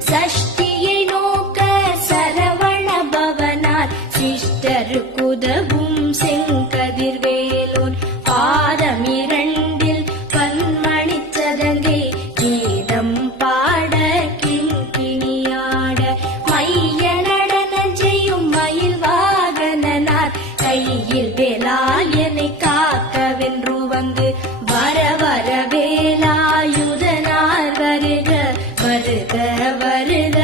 சஷ்டியை நோக்க சரவண பவனார் சிஷ்டருக்குதவும் செங்கதிர்வேலோன் பாதமிரண்டில் பன்மணிச் சதங்கை கீதம் பாட கிங்கிணியாட மைய நடன செய்யும் மயில் வாகனனார் கையில் வேலாயனை காக்கவென்று வந்து வர வர வேலாயுதனார் வருக வருக வருக